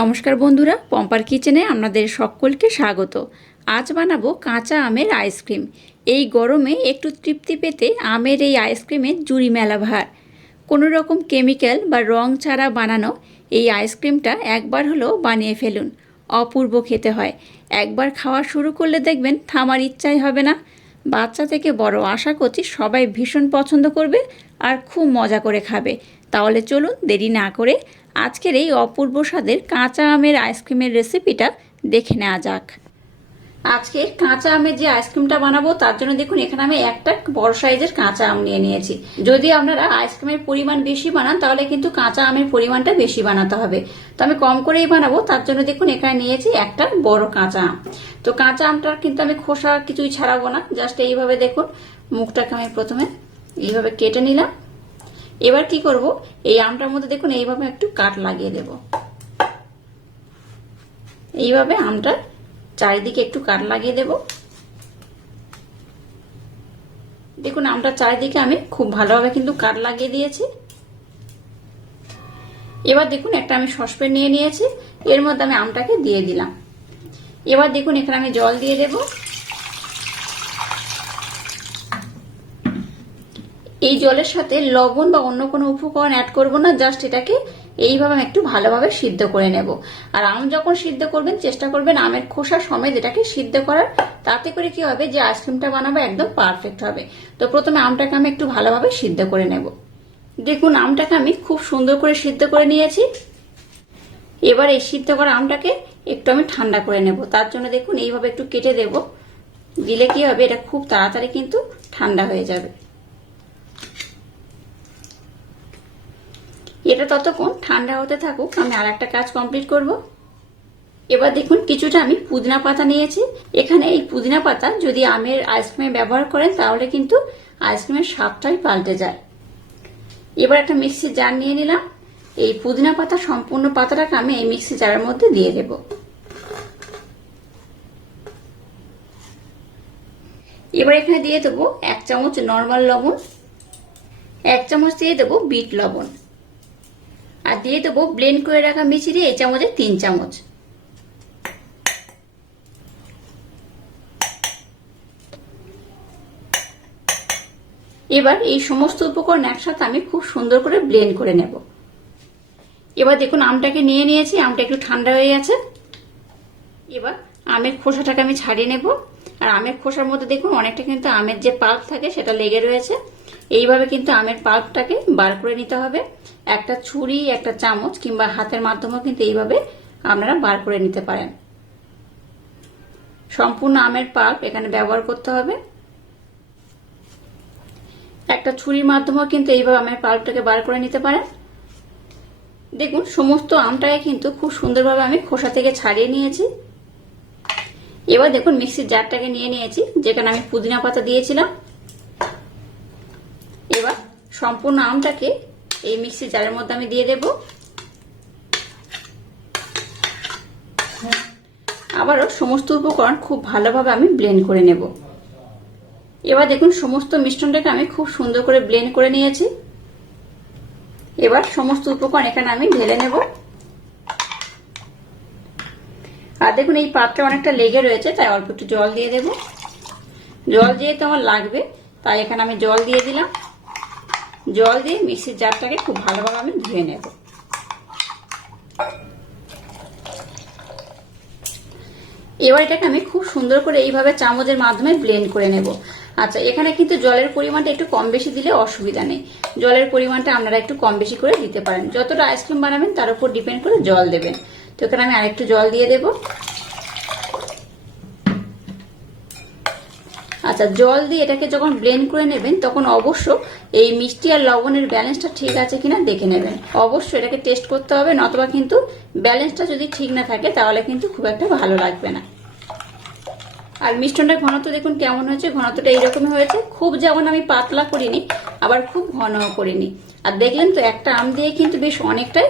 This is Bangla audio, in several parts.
নমস্কার বন্ধুরা, পম্পার কিচেনে আপনাদের সকলকে স্বাগত। আজ বানাবো কাঁচা আমের আইসক্রিম। এই গরমে একটু তৃপ্তি পেতে আমের এই আইসক্রিমের জুড়ি মেলা ভার। কোনো রকম কেমিক্যাল বা রং ছাড়া বানানো এই আইসক্রিমটা একবার হলেও বানিয়ে ফেলুন। অপূর্ব খেতে হয়। একবার খাওয়া শুরু করলে দেখবেন থামার ইচ্ছাই হবে না। বাচ্চা থেকে বড় আশা করছি সবাই ভীষণ পছন্দ করবে আর খুব মজা করে খাবে। তাহলে চলুন দেরি না করে আজকের এই অপূর্ব স্বাদের কাঁচা আমের আইসক্রিমের রেসিপিটা দেখে নেওয়া যাক। আজকে কাঁচা আমের যে আইসক্রিমটা বানাবো তার জন্য দেখুন এখানে আমি একটা বড় সাইজের কাঁচা আম নিয়ে নিয়েছি। যদি আপনারা আইসক্রিমের পরিমাণ বেশি বানান তাহলে কিন্তু কাঁচা আমের পরিমাণটা বেশি বানাতে হবে। তো আমি কম করেই বানাবো, তার জন্য দেখুন এখানে নিয়েছি একটা বড় কাঁচা আম। তো কাঁচা আমটার কিন্তু আমি খোসা কিছুই ছাড়াবো না, জাস্ট এইভাবে দেখুন মুখটাকে আমি প্রথমে এইভাবে কেটে নিলাম। এবার কি করব, এই আমটার মধ্যে দেখুন এইভাবে একটু কাট লাগিয়ে দেব। এইভাবে আমটা চারিদিকে একটু কাট লাগিয়ে দেব। দেখুন আমটা চারিদিকে আমি খুব ভালোভাবে কিন্তু কাট লাগিয়ে দিয়েছি। এবার দেখুন একটা আমি সসপ্যান নিয়ে নিয়েছি, এর মধ্যে আমি আমটাকে দিয়ে দিলাম। এবার দেখুন এখানে আমি জল দিয়ে দেব। এই জলের সাথে লবণ বা অন্য কোনো উপকরণ অ্যাড করব না, জাস্ট এটাকে এইভাবে আমি একটু ভালোভাবে সিদ্ধ করে নেব। আর আম যখন সিদ্ধ করবেন চেষ্টা করবেন আমের খোসা সমেত এটাকে সিদ্ধ করার, তাতে করে কি হবে যে আইসক্রিমটা বানাবো একদম পারফেক্ট হবে। তো প্রথমে আমটাকে আমি একটু ভালোভাবে সিদ্ধ করে নেব। দেখুন আমটাকে আমি খুব সুন্দর করে সিদ্ধ করে নিয়েছি। এবার এই সিদ্ধ করা আমটাকে একটু আমি ঠান্ডা করে নেব। তার জন্য দেখুন এইভাবে একটু কেটে দেব, দিলে কি হবে এটা খুব তাড়াতাড়ি কিন্তু ঠান্ডা হয়ে যাবে। এটা ততক্ষণ ঠান্ডা হতে থাকুক, আমি আর একটা কাজ কমপ্লিট করব। এবার দেখুন কিছুটা আমি পুদিনা পাতা নিয়েছি। এখানে এই পুদিনা পাতা যদি আমের আইসক্রিমে ব্যবহার করেন তাহলে কিন্তু আইসক্রিমের স্বাদটাই পাল্টে যায়। এবার একটা মিক্সি জার নিয়ে নিলাম। এই পুদিনা পাতা সম্পূর্ণ পাতাটাকে আমি এই মিক্সি জারের মধ্যে দিয়ে দেব। এবার এখানে দিয়ে দেবো 1 চামচ নর্মাল লবণ, 1 চামচ দিয়ে দেবো বিট লবণ, আর দিয়ে দেবো ব্লেন্ড করে রাখা মিশ্রি এই চামচে 3 চামচ। এবার এই সমস্ত উপকরণ একসাথে আমি খুব সুন্দর করে ব্লেন্ড করে নেব। এবার দেখুন আমটাকে নিয়ে নিয়েছি, আমটা একটু ঠান্ডা হয়ে গেছে। এবার আমের খোসাটাকে আমি ছাড়িয়ে নেব। আর আমের খোসার মধ্যে দেখুন অনেকটা কিন্তু আমের যে পাল্প থাকে সেটা লেগে রয়েছে। এইভাবে কিন্তু আমের পাল্পটাকে বার করে নিতে হবে। একটা ছুরি, একটা চামচ কিংবা হাতের মাধ্যমেও কিন্তু এইভাবে আপনারা বার করে নিতে পারেন। সম্পূর্ণ আমের পাল্প এখানে ব্যবহার করতে হবে। একটা ছুরির মাধ্যমেও কিন্তু এইভাবে আমের পাল্পটাকে বার করে নিতে পারেন। দেখুন সমস্ত আমটাকে কিন্তু খুব সুন্দরভাবে আমি খোসা থেকে ছাড়িয়ে নিয়েছি। এবার দেখুন মিক্সির জারটাকে নিয়ে নিয়েছি, যেখানে আমি পুদিনা পাতা দিয়েছিলাম। এবার সম্পূর্ণ আমটাকে এই মিক্সির জারের মধ্যে আমি দিয়ে দেব। আবারও সমস্ত উপকরণ খুব ভালোভাবে আমি ব্লেন্ড করে নেব। এবার দেখুন সমস্ত মিশ্রণটাকে আমি খুব সুন্দর করে ব্লেন্ড করে নিয়েছি। এবার সমস্ত উপকরণ এখানে আমি ঢেলে নেব। আর দেখুন এই পাত্রে অনেকটা লেগে রয়েছে, তাই অল্প একটু জল দিয়ে দেব। জল যেহেতু আমার লাগবে তাই এখানে আমি জল দিয়ে দিলাম। জল দিয়ে মিক্সির জারটাকে খুব ভালোভাবে আমি ধুয়ে নেব। এবার এটাকে আমি খুব সুন্দর করে এইভাবে চামচের মাধ্যমে ব্লেন্ড করে নেব। আচ্ছা, এখানে কিন্তু জলের পরিমাণটা একটু কম বেশি দিলে অসুবিধা নেই। জলের পরিমাণটা আপনারা একটু কম বেশি করে দিতে পারেন, যতটা আইসক্রিম বানাবেন তার উপর ডিপেন্ড করে জল দেবেন। তো এখানে আমি আরেকটু জল দিয়ে দেব। আচ্ছা, জল দিয়ে এটাকে যখন ব্লেন্ড করে নেবেন তখন অবশ্য এই মিষ্টি আর লবণের ব্যালেন্সটা ঠিক আছে কিনা দেখে নেবেন। অবশ্যই এটাকে টেস্ট করতে হবে, নতবা কিন্তু ব্যালেন্সটা যদি ঠিক না থাকে তাহলে কিন্তু খুব একটা ভালো লাগবে না। আর মিষ্টনটার ঘনত্ব দেখুন কেমন হয়েছে, ঘনত্বটা এইরকমই হয়েছে। খুব যেমন আমি পাতলা করিনি, আবার খুব ঘনও করিনি। আর দেখলেন তো একটা আম দিয়ে কিন্তু বেশ অনেকটাই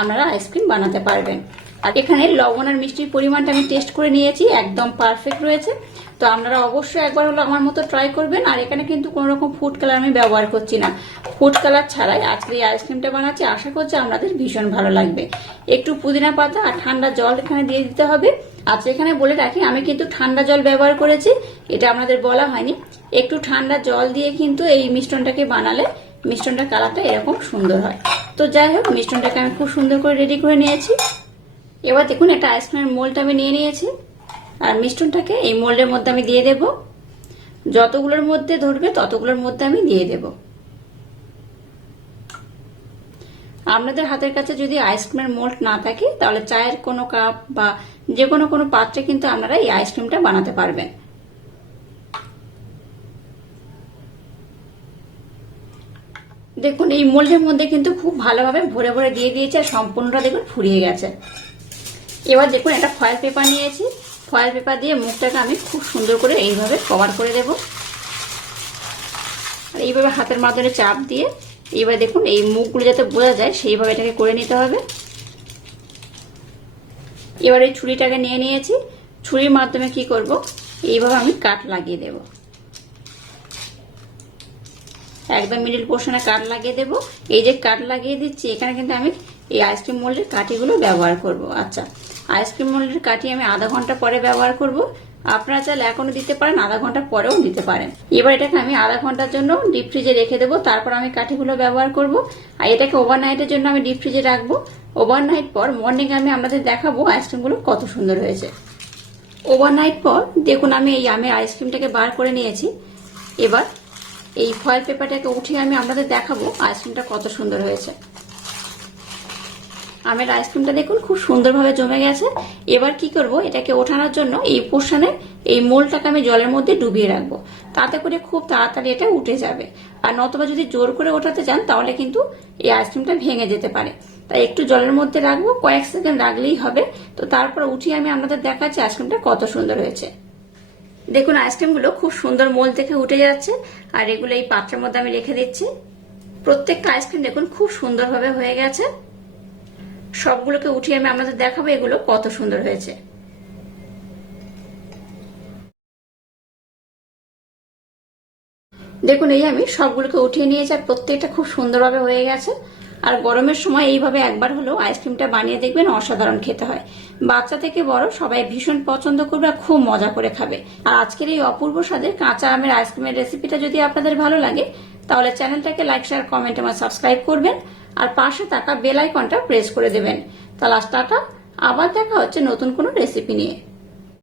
আপনারা আইসক্রিম বানাতে পারবেন। আর এখানে লবণ আর মিষ্টির পরিমাণটা আমি টেস্ট করে নিয়েছি, একদম পারফেক্ট রয়েছে। তো আপনারা অবশ্যই একবার হলো আমার মতো ট্রাই করবেন। আর এখানে কিন্তু কোনো রকম ফুড কালার আমি ব্যবহার করছি না, ফুড কালার ছাড়াই আজকে এই আইসক্রিমটা বানাচ্ছি। আশা করছি আপনাদের ভীষণ ভালো লাগবে। একটু পুদিনা পাতা আর ঠান্ডা জল এখানে দিয়ে দিতে হবে। আচ্ছা, এখানে বলে রাখি আমি কিন্তু ঠান্ডা জল ব্যবহার করেছি, এটা আপনাদের বলা হয়নি। একটু ঠান্ডা জল দিয়ে কিন্তু এই মিশ্রণটাকে বানালে মিশ্রণটার কালারটা এরকম সুন্দর হয়। তো যাই হোক, মিশ্রণটাকে আমি খুব সুন্দর করে রেডি করে নিয়েছি। এবার দেখুন একটা আইসক্রিমের মোল্ড আমি নিয়ে নিয়েছি, আর মিশ্রণটাকে এই মোল্ডের মধ্যে আমি দিয়ে দেব। যতগুলোর মধ্যে ধরবে ততগুলোর মধ্যে আমি দিয়ে দেব। আপনাদের হাতের কাছে যদি আইসক্রিমের মোল্ড না থাকে তাহলে চায়ের কোনো কাপ বা যে কোনো পাত্রে কিন্তু আপনারা এই আইসক্রিমটা বানাতে পারবেন। দেখুন এই মোল্ডের মধ্যে কিন্তু খুব ভালোভাবে ভরে ভরে দিয়ে দিয়েছে, আর সম্পূর্ণটা দেখুন ফুরিয়ে গেছে। এবার দেখুন একটা ফয়েল পেপার নিয়েছি, ফয়েল পেপার দিয়ে মুখটাকে আমি খুব সুন্দর করে এইভাবে কভার করে দেব। আর এইভাবে হাতের মাধ্যমে চাপ দিয়ে এইবার দেখুন এই মুখগুলো যাতে বোঝা যায় সেইভাবে এটাকে করে নিতে হবে। এবার এই ছুরিটাকে নিয়ে নিয়েছি, ছুরির মাধ্যমে কি করব, এইভাবে আমি কাট লাগিয়ে দেব। একদম মিডিল পোর্শনে কাট লাগিয়ে দেব। এই যে কাট লাগিয়ে দিচ্ছি এখানে কিন্তু আমি এই আইসক্রিম মোল্ডের কাঠিগুলো ব্যবহার করব। আচ্ছা, আইসক্রিম মোল্ডের কাঠি আমি আধা ঘন্টা পরে ব্যবহার করব। আপনারা চাইলে এখনো দিতে পারেন, আধা ঘন্টা পরেও দিতে পারেন। এবার এটাকে আমি আধা ঘন্টার জন্য ডিপ ফ্রিজে রেখে দেবো, তারপর আমি কাঠিগুলো ব্যবহার করব। আর এটাকে ওভারনাইটের জন্য আমি ডিপ ফ্রিজে রাখবো। ওভারনাইট পর মর্নিং আমি আপনাদের দেখাবো আইসক্রিমগুলো কত সুন্দর হয়েছে। ওভারনাইট পর দেখুন আমি এই আমের আইসক্রিমটাকে বার করে নিয়েছি। এবার এই ফয়েল পেপারটাকে উঠিয়ে আমি আপনাদের দেখাবো আইসক্রিমটা কত সুন্দর হয়েছে। আমের আইসক্রিমটা দেখুন খুব সুন্দরভাবে জমে গেছে। এবার কি করব, এটাকে ওঠানোর জন্য এই পোর্শনে এই মোলটাকে আমি জলের মধ্যে ডুবিয়ে রাখবো, তাতে করে খুব তাড়াতাড়ি এটা উঠে যাবে। আর নতুবা যদি জোর করে ওঠাতে চান তাহলে কিন্তু এই আইসক্রিমটা ভেঙে যেতে পারে। তাই একটু জলের মধ্যে রাখবো, কয়েক সেকেন্ড রাখলেই হবে। তো তারপর উঠিয়ে আমি আপনাদের দেখাচ্ছি আইসক্রিমটা কত সুন্দর হয়েছে। দেখুন আইসক্রিমগুলো খুব সুন্দর মোল থেকে উঠে যাচ্ছে, আর এগুলো এই পাত্রের মধ্যে আমি রেখে দিচ্ছি। প্রত্যেকটা আইসক্রিম দেখুন খুব সুন্দরভাবে হয়ে গেছে। সবগুলোকে উঠিয়ে আমি আপনাদের দেখাবো এগুলো কত সুন্দর হয়েছে। দেখুন এই আমি সবগুলোকে উঠিয়ে নিয়েছি, আর প্রত্যেকটা খুব সুন্দরভাবে হয়ে গেছে। আর গরমের সময় এইভাবে একবার হলেও আইসক্রিমটা বানিয়ে দেখবেন, অসাধারণ খেতে হয়। বাচ্চা থেকে বড় সবাই ভীষণ পছন্দ করবে আর খুব মজা করে খাবে। আর আজকের এই অপূর্ব স্বাদের কাঁচা আমের আইসক্রিমের রেসিপিটা যদি আপনাদের ভালো লাগে তাহলে চ্যানেলটাকে লাইক, শেয়ার, কমেন্ট এবং সাবস্ক্রাইব করবেন, আর পাশে থাকা বেল আইকনটা প্রেস করে দেবেন। তাহলে টাটা, আবার দেখা হচ্ছে নতুন কোনো রেসিপি নিয়ে।